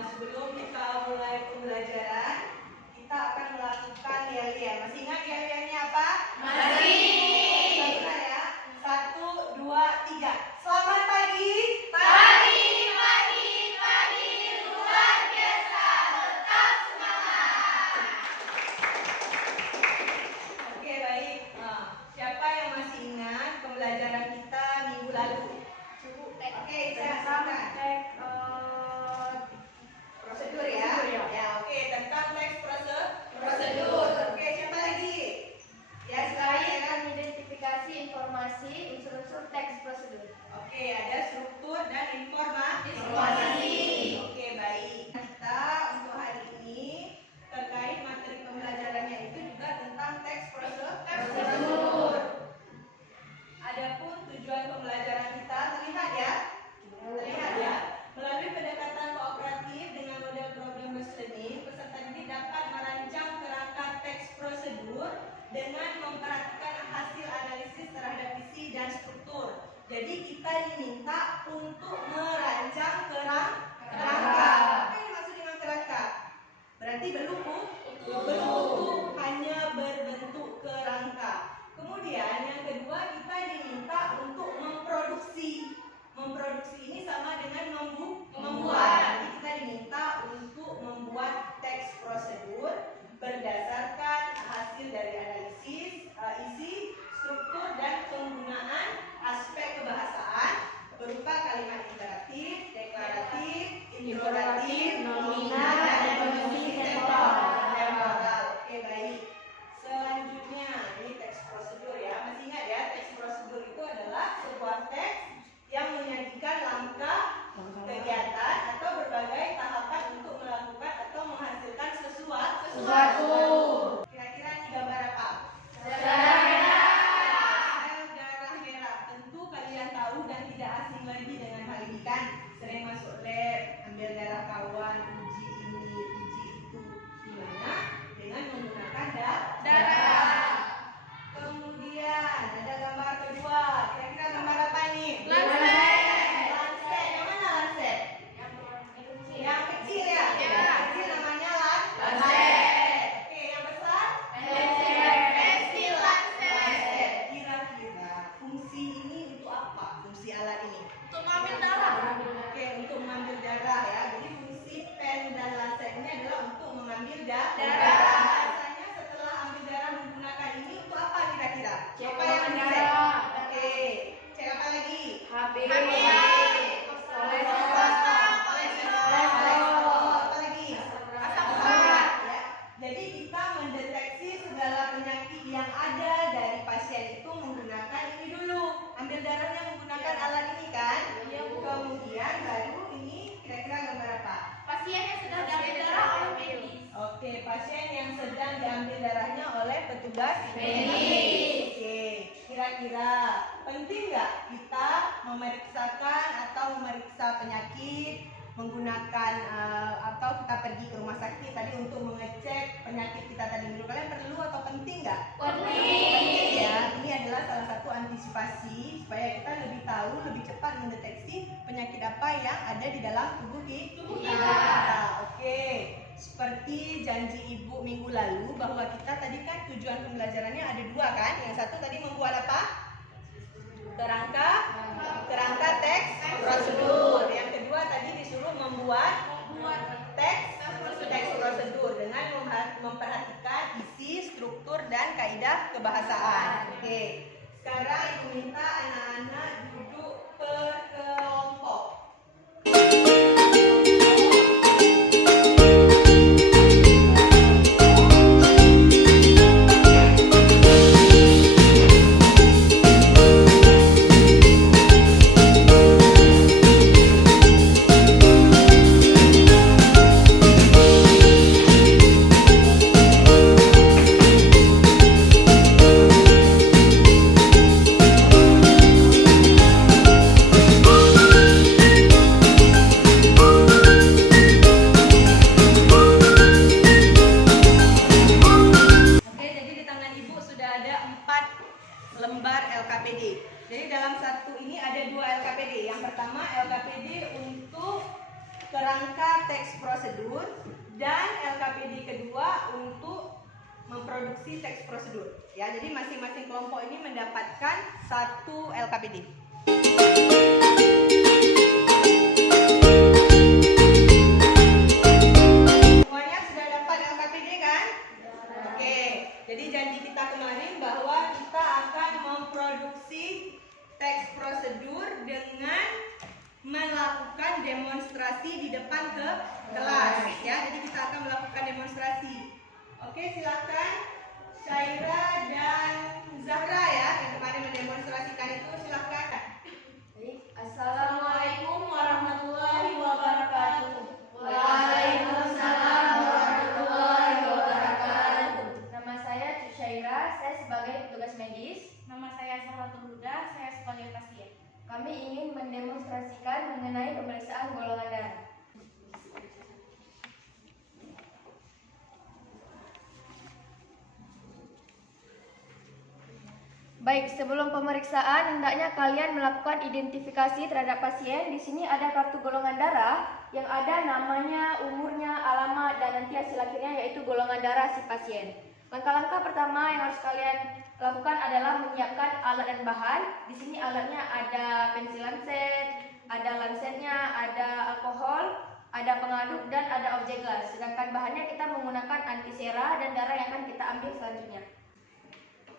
Sebelum kita mulai pembelajaran, kita akan melakukan yel-yel. Masih ingat yel-yelnya apa? Masih. Ya. 1, 2, 3. Selamat pagi. Pagi, luar biasa, tetap semangat. Oke, baik. Siapa yang masih ingat pembelajaran kita minggu lalu? Oke, silakan. Prosedur ya. Ya, oke, tentang teks prosedur. Oke, siapa lagi? Ya, silakan. Mengidentifikasi informasi unsur-unsur teks prosedur. Oke, ada struktur dan informasi. Oke, baik. Kita untuk hari ini terkait materi pembelajarannya itu juga tentang teks prosedur. Adapun tujuan pembelajaran kita terlihat ya. Melalui pendekatan kooperatif dengan model problem-based learning, peserta didik dapat merancang kerangka teks prosedur dengan memperhatikan hasil analisis terhadap isi dan struktur. Jadi kita diminta untuk merancang kerangka. Apa yang dimaksud dengan kerangka? Berarti belum utuh, hanya berbentuk kerangka. Kemudian yang kedua, kita diminta untuk memproduksi. Memproduksi ini sama dengan membuat. Jadi kita diminta untuk membuat teks prosedur berdasarkan hasil dari analisis, isi, struktur, dan penggunaan aspek kebahasaan berupa kalimat imperatif, deklaratif, interrogatif, nominal, dan kondisi temporal. Oke, baik. Selanjutnya, ini teks prosedur ya. Masih ingat ya, teks prosedur itu adalah sebuah teks yang menyajikan langkah kegiatan atau berbagai tahapan untuk melakukan atau menghasilkan sesuatu. Kira-kira ini gambar apa? Darah merah. Tentu kalian tahu dan tidak asing lagi dengan hal ini kan? Sering masuk lab, ambil darah kawan, uji ini, uji itu. Gimana? Dengan menggunakan darah. Kemudian ada gambar kedua. Kira-kira gambar apa nih? Lancet. Yang mana lancet? Yang kecil ya? Yang kecil namanya lancet. Oke, yang besar? Pensil lancet. Kira-kira fungsi ini untuk apa? Fungsi alat ini? Untuk mengambil darah. Oke, untuk mengambil darah ya. Jadi fungsi pen dan lancet ini adalah untuk mengambil darah. Biasanya setelah ambil darah menggunakan ini untuk apa kira-kira? Apa yang dicek? Oke, cek apa lagi? HP. Apa lagi? Asam urat. Ya. Jadi kita mendeteksi segala penyakit yang ada dari pasien itu menggunakan ini dulu. Ambil darahnya menggunakan alat ini kan? Kemudian baru ini kira-kira gambar apa? Pasien yang sedang diambil darah oleh medis. Oke, pasien yang sedang diambil darahnya oleh petugas medis. Oke, kira-kira penting nggak kita memeriksakan atau memeriksa penyakit menggunakan atau kita pergi ke rumah sakit tadi untuk mengecek penyakit kita tadi dulu? Kalian perlu atau penting nggak? Penting ya. Ini adalah salah satu antisipasi supaya kita lebih tahu, lebih cepat mendeteksi penyakit apa yang ada di dalam tubuh kita. Oke. Seperti janji ibu minggu lalu bahwa kita tadi kan tujuan pembelajarannya ada dua kan? Yang satu tadi membuat apa? Kerangka teks prosedur. Yang kedua tadi disuruh membuat teks prosedur dengan memperhatikan isi, struktur, dan kaidah kebahasaan. Oke. Sekarang ibu minta anak-anak duduk berkelompok. kerangka teks prosedur, dan LKPD kedua untuk memproduksi teks prosedur. Ya, jadi masing-masing kelompok ini mendapatkan 1 LKPD. Semuanya sudah dapat LKPD kan? Oke, jadi janji kita kemarin bahwa kita akan memproduksi teks prosedur dengan melakukan demonstrasi di depan kelas. Ya, jadi kita akan melakukan demonstrasi. Oke, silakan Syaira dan Zahra ya yang kemarin mendemonstrasikan itu, silakan. Baik, Assalamualaikum warahmatullahi wabarakatuh. Waalaikumsalam warahmatullahi wabarakatuh. Nama saya Syaira, saya sebagai petugas medis. Nama saya Zahratul Huda, saya sebagai pasien. Kami ingin mendemonstrasikan mengenai pemeriksaan golongan darah. Baik, sebelum pemeriksaan hendaknya kalian melakukan identifikasi terhadap pasien. Di sini ada kartu golongan darah yang ada namanya, umurnya, alamat, dan nanti hasil akhirnya yaitu golongan darah si pasien. Langkah-langkah pertama yang harus kalian lakukan adalah menyiapkan alat dan bahan. Di sini alatnya ada pensil lancet, ada lancetnya, ada alkohol, ada pengaduk, dan ada objek gas. Sedangkan bahannya kita menggunakan antisera dan darah yang akan kita ambil selanjutnya.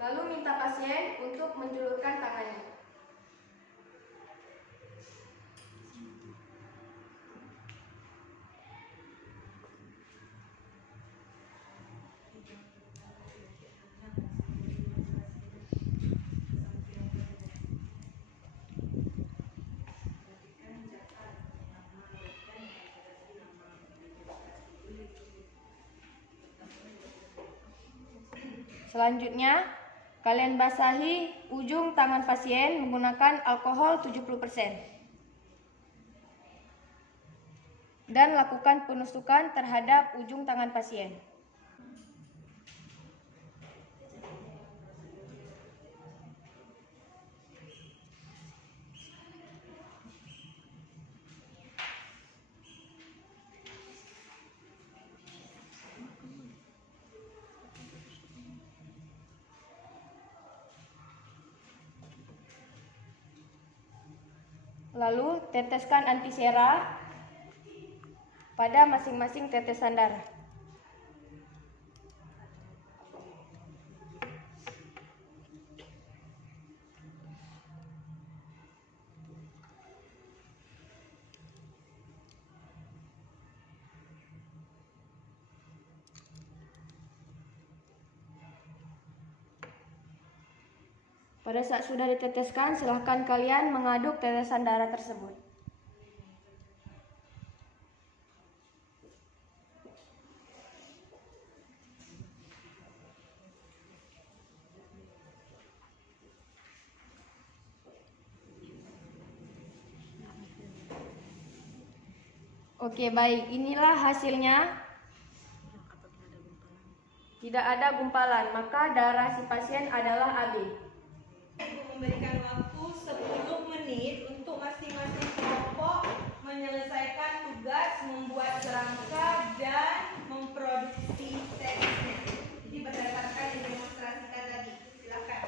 Lalu minta pasien untuk menjulurkan tangannya. Selanjutnya, kalian basahi ujung tangan pasien menggunakan alkohol 70%. Dan lakukan penusukan terhadap ujung tangan pasien. Lalu teteskan antisera pada masing-masing tetesan darah. Pada saat sudah diteteskan, silahkan kalian mengaduk tetesan darah tersebut. Oke, baik. Inilah hasilnya. Tidak ada gumpalan, maka darah si pasien adalah AB. Memberikan waktu 10 menit untuk masing-masing kelompok menyelesaikan tugas membuat kerangka dan memproduksi teksnya. Jadi berdasarkan yang demonstrasikan tadi. Silakan.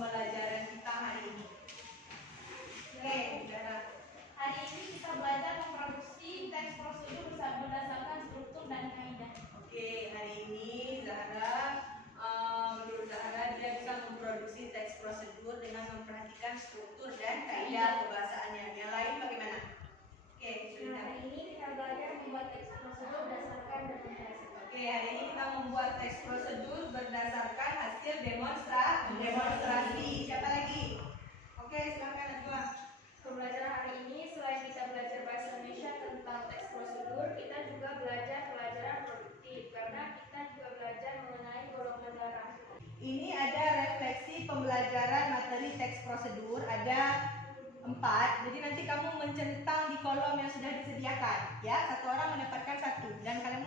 pembelajaran kita hari ini? Oke, Zahra. Hari ini kita belajar memproduksi teks prosedur berdasarkan struktur dan kaidah. Oke, hari ini Zahra, menurut Zahra dia bisa memproduksi teks prosedur dengan memperhatikan struktur dan kaidah kebahasaannya. Yang lain bagaimana? Oke, Nah, hari ini kita belajar membuat teks prosedur berdasarkan demonstrasi. Oke, hari ini kita membuat teks prosedur berdasarkan hasil demonstrasi. Siapa lagi? Oke, silakan Najwa. Pembelajaran hari ini selain kita belajar bahasa Indonesia tentang teks prosedur, kita juga belajar pelajaran produktif karena kita juga belajar mengenai golongan darah. Ini ada refleksi pembelajaran materi teks prosedur, ada 4. Jadi nanti kamu mencentang di kolom yang sudah disediakan, ya. Satu orang mendapatkan 1 dan kalian